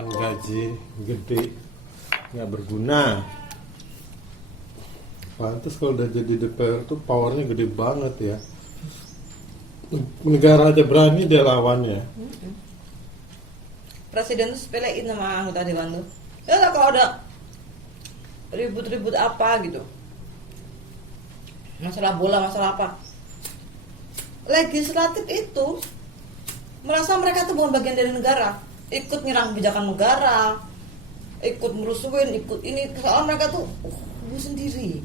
makan gaji gede nggak berguna. Pantes kalau udah jadi DPR tuh powernya gede banget ya. Negara aja berani dia lawannya. Presiden tuh sepelein sama anggota dewan tuh. Ya lah kalau ada ribut-ribut apa gitu, masalah bola, masalah apa, legislatif itu merasa mereka tuh bukan bagian dari negara, ikut nyerang kebijakan negara, ikut merusuhin, ikut ini, soal mereka tuh gue sendiri.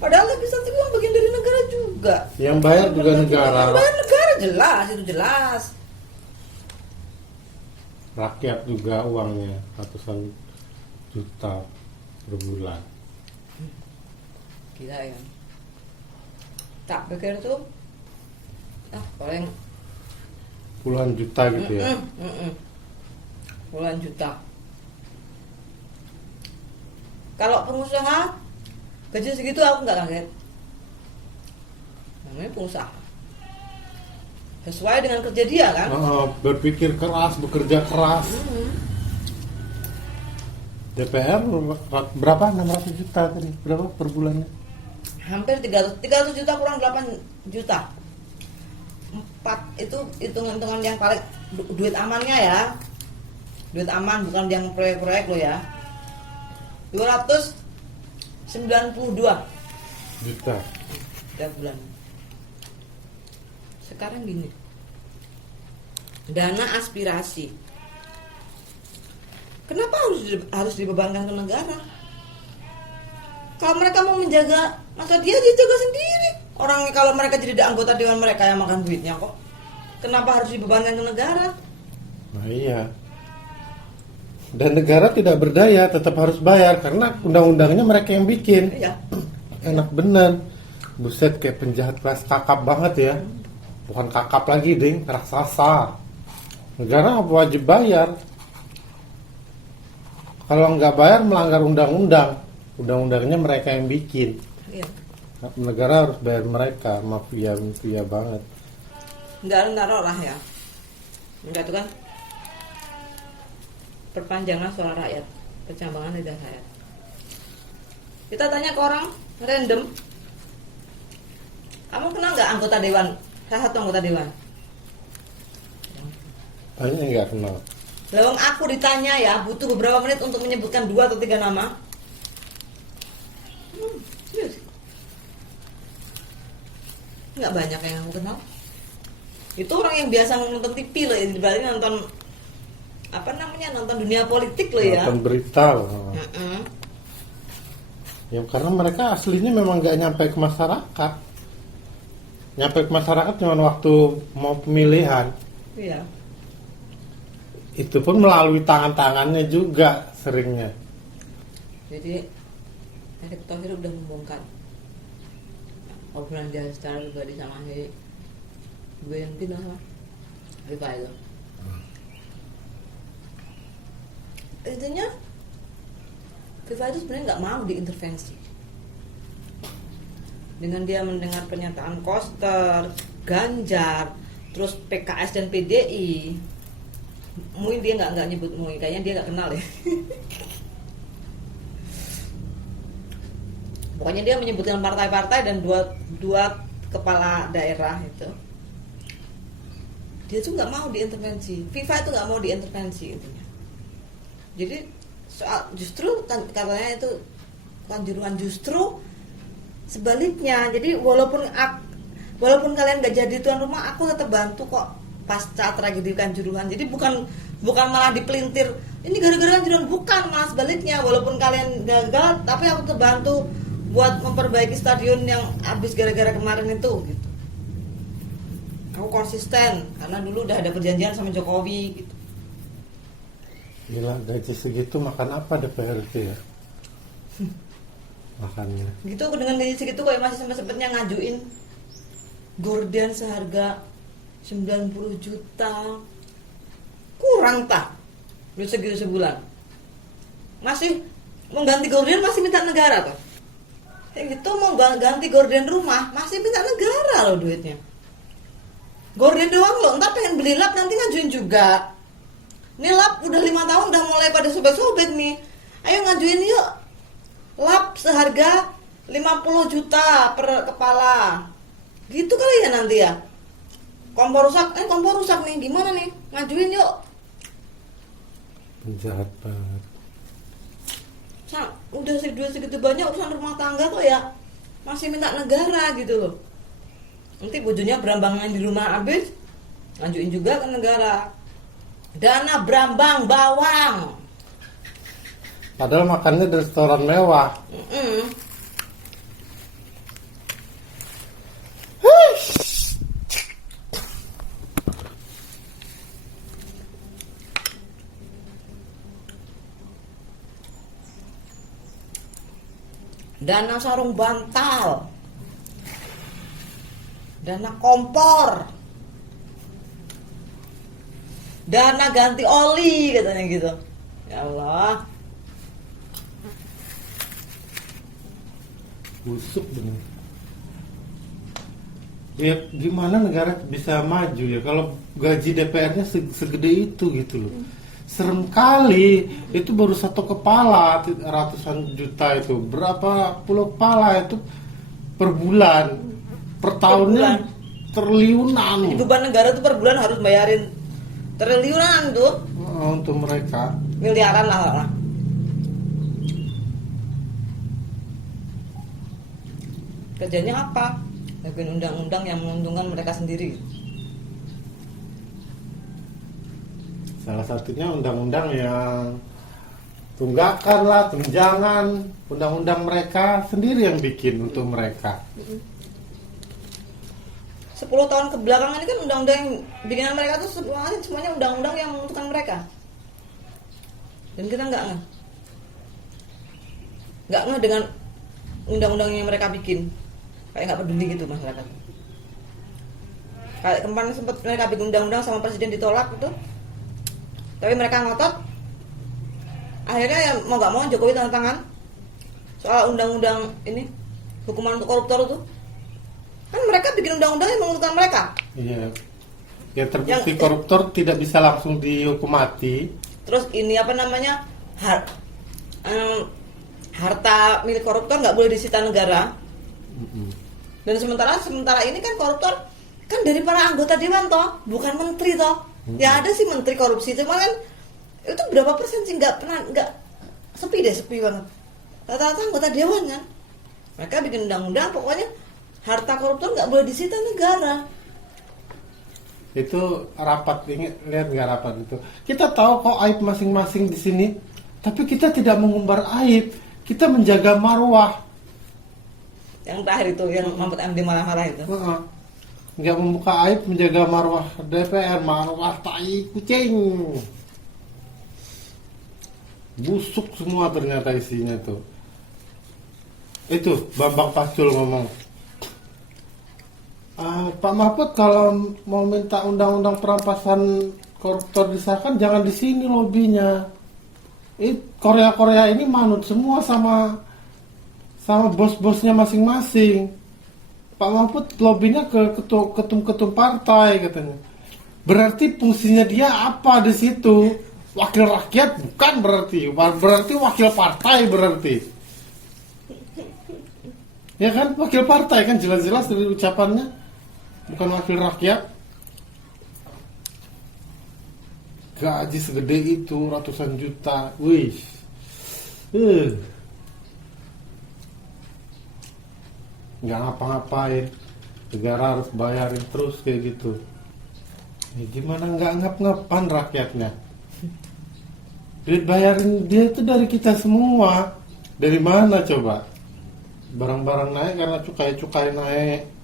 Padahal legislatif itu bagian dari negara juga. Yang bayar juga negara. Yang bayar negara jelas, itu jelas. Rakyat juga uangnya ratusan juta per bulan. Gila ya. Tak pikir tuh paling Puluhan juta gitu ya. puluhan juta. Kalau pengusaha gaji segitu aku nggak kaget. Namanya pengusaha. Sesuai dengan kerja dia kan. Berpikir keras, bekerja keras. DPR berapa? 600 juta tadi. Berapa per bulannya? Hampir 300 juta kurang 8 juta. 4 itu hitung-hitungan yang paling duit amannya ya. Duit aman bukan yang proyek-proyek lo ya. 292 Juta. tiap bulan. Sekarang gini, dana aspirasi, kenapa harus dibebankan ke negara? Kalau mereka mau menjaga, masa dia jaga sendiri. Orang kalau mereka jadi anggota dewan, mereka yang makan duitnya kok. Kenapa harus dibebankan ke negara? Nah iya. Dan negara tidak berdaya, tetap harus bayar karena undang-undangnya mereka yang bikin. Iya. Enak bener. Buset, kayak penjahat kelas kakap banget ya. Bukan kakap lagi, ding, raksasa. Negara wajib bayar. Kalau nggak bayar melanggar undang-undang. Undang-undangnya mereka yang bikin. Iya. Negara harus bayar mereka. Mafia banget. Nggak naruh lah ya. Enggak itu kan perpanjangan suara rakyat, percambangan lidah rakyat. Kita tanya ke orang random, kamu kenal nggak anggota dewan? Salah satu anggota dewan. Banyak yang nggak kenal. Lawang aku ditanya ya, butuh beberapa menit untuk menyebutkan 2 atau 3 nama. Yes. Nggak banyak yang aku kenal. Itu orang yang biasa nonton TV loh, dibanding nonton nonton dunia politik loh ya. Nonton berita loh. Ya karena mereka aslinya memang nggak nyampe ke masyarakat. Nyampe ke masyarakat cuma waktu mau pemilihan. Iya. Itu pun melalui tangan-tangannya juga seringnya. Jadi Erick Thohir udah membongkar obrolan dia secara pribadi sama gue yang tidak sama Riva itu. Intinya Riva itu sebenarnya nggak mau diintervensi. Dengan dia mendengar pernyataan Koster, Ganjar, terus PKS dan PDI, mungkin dia nggak nyebut mungkin, kayaknya dia nggak kenal ya. Pokoknya dia menyebutkan partai-partai dan dua kepala daerah itu. Dia tuh nggak mau diintervensi. FIFA itu nggak mau diintervensi intinya. Jadi soal justru katanya itu Kanjuruhan, justru sebaliknya. Jadi walaupun kalian nggak jadi tuan rumah, aku tetap bantu kok pasca tragedi Kanjuruhan. Jadi bukan malah dipelintir ini gara-gara Kanjuruhan, bukan, malah sebaliknya. Walaupun kalian gagal, tapi aku tetap bantu buat memperbaiki stadion yang habis gara-gara kemarin itu gitu. Aku konsisten karena dulu udah ada perjanjian sama Jokowi gitu. Gila, gaji segitu makan apa DPR itu ya? Makannya. Gitu dengan gaji segitu kayak masih sempet-sempetnya ngajuin gorden seharga 90 juta. Kurang tak? Duit segitu sebulan. Masih mau ganti gorden masih minta negara tuh. Kayak gitu mau ganti gorden rumah masih minta negara loh duitnya. Gorden doang loh, ntar pengen beli lap nanti ngajuin juga. Ini lap udah 5 tahun udah mulai pada sobek-sobek nih. Ayo ngajuin yuk. Lap seharga 50 juta per kepala. Gitu kali ya nanti ya. Kompor rusak nih, gimana nih? Ngajuin yuk. Penjahat banget. Udah duit segitu banyak urusan rumah tangga kok ya masih minta negara gitu loh. Nanti bojonya berambangan di rumah habis, ngajuin juga ke negara. Dana berambang bawang. Padahal makannya di restoran mewah. Dana sarung bantal. Dana kompor. Dana ganti oli katanya gitu. Ya Allah. Busuk bener. Ya gimana negara bisa maju ya kalau gaji DPR-nya segede itu gitu loh. Serem kali, itu baru satu kepala ratusan juta itu. Berapa puluh kepala itu per bulan, per tahunnya triliunan. Beban negara tuh per bulan harus bayarin triliunan tuh. Untuk mereka Miliaran lah. Kerjanya apa? Bikin undang-undang yang menguntungkan mereka sendiri. salah satunya undang-undang yang tunggakan lah, tunjangan, undang-undang mereka sendiri yang bikin untuk mereka. 10 tahun kebelakangan ini kan undang-undang yang bikinan mereka tuh semuanya undang-undang yang menguntungkan mereka. Dan kita nggak ngeh dengan undang-undang yang mereka bikin. Kayak nggak peduli gitu masyarakat. Kayak kemarin sempat mereka bikin undang-undang sama presiden ditolak gitu. Tapi mereka ngotot. Akhirnya ya mau nggak mau Jokowi tanda tangan soal undang-undang ini hukuman untuk koruptor itu. Kan mereka bikin undang-undang yang menguntungkan mereka. Iya. Ya terbukti koruptor tidak bisa langsung dihukum mati. Terus ini apa namanya harta milik koruptor nggak boleh disita negara. Dan sementara ini kan koruptor kan dari para anggota dewan toh, bukan menteri toh. Ya ada sih menteri korupsi, cuma kan itu berapa persen sih nggak sepi banget. Rata-rata anggota dewan kan. Mereka bikin undang-undang pokoknya harta koruptor nggak boleh disita negara. Itu rapat, lihat nggak rapat itu. Kita tahu kok aib masing-masing di sini, tapi kita tidak mengumbar aib. Kita menjaga marwah. Yang terakhir itu, yang Mahfud MD marah-marah itu. Nggak membuka aib, menjaga marwah DPR, marwah tai kucing. Busuk semua ternyata isinya tuh. Itu Bambang Pacul ngomong. Pak Mahfud kalau mau minta undang-undang perampasan koruptor disahkan jangan di sini lobinya. Korea ini manut semua sama bos-bosnya masing-masing. Pak Mahfud lobinya ke ketum-ketum partai katanya. Berarti fungsinya dia apa di situ? Wakil rakyat bukan berarti wakil partai berarti. Ya kan wakil partai kan jelas-jelas dari ucapannya. Bukan wakil rakyat. Gaji segede itu ratusan juta. Wih. Nggak ngapa-ngapain, negara harus bayarin terus kayak gitu. Ya, gimana nggak ngap-ngapan rakyatnya? Duit bayarin dia itu dari kita semua. Dari mana coba? Barang-barang naik karena cukai naik.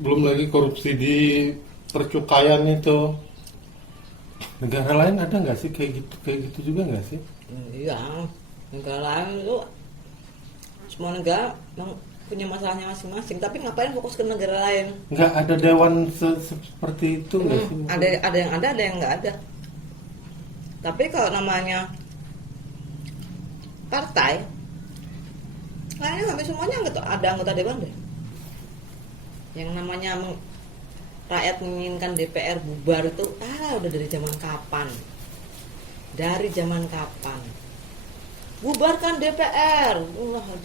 Belum lagi korupsi di percukaian itu. Negara lain ada nggak sih kayak gitu juga nggak sih? Iya, negara lain itu semua negara punya masalahnya masing-masing. Tapi ngapain fokus ke negara lain? Nggak ada dewan seperti itu nggak sih? Ada yang ada yang nggak ada. Tapi kalau namanya partai, kayaknya hampir semuanya ada anggota dewan deh. Yang namanya rakyat menginginkan DPR bubar itu udah dari zaman kapan? Dari zaman kapan? Bubarkan DPR. Wah,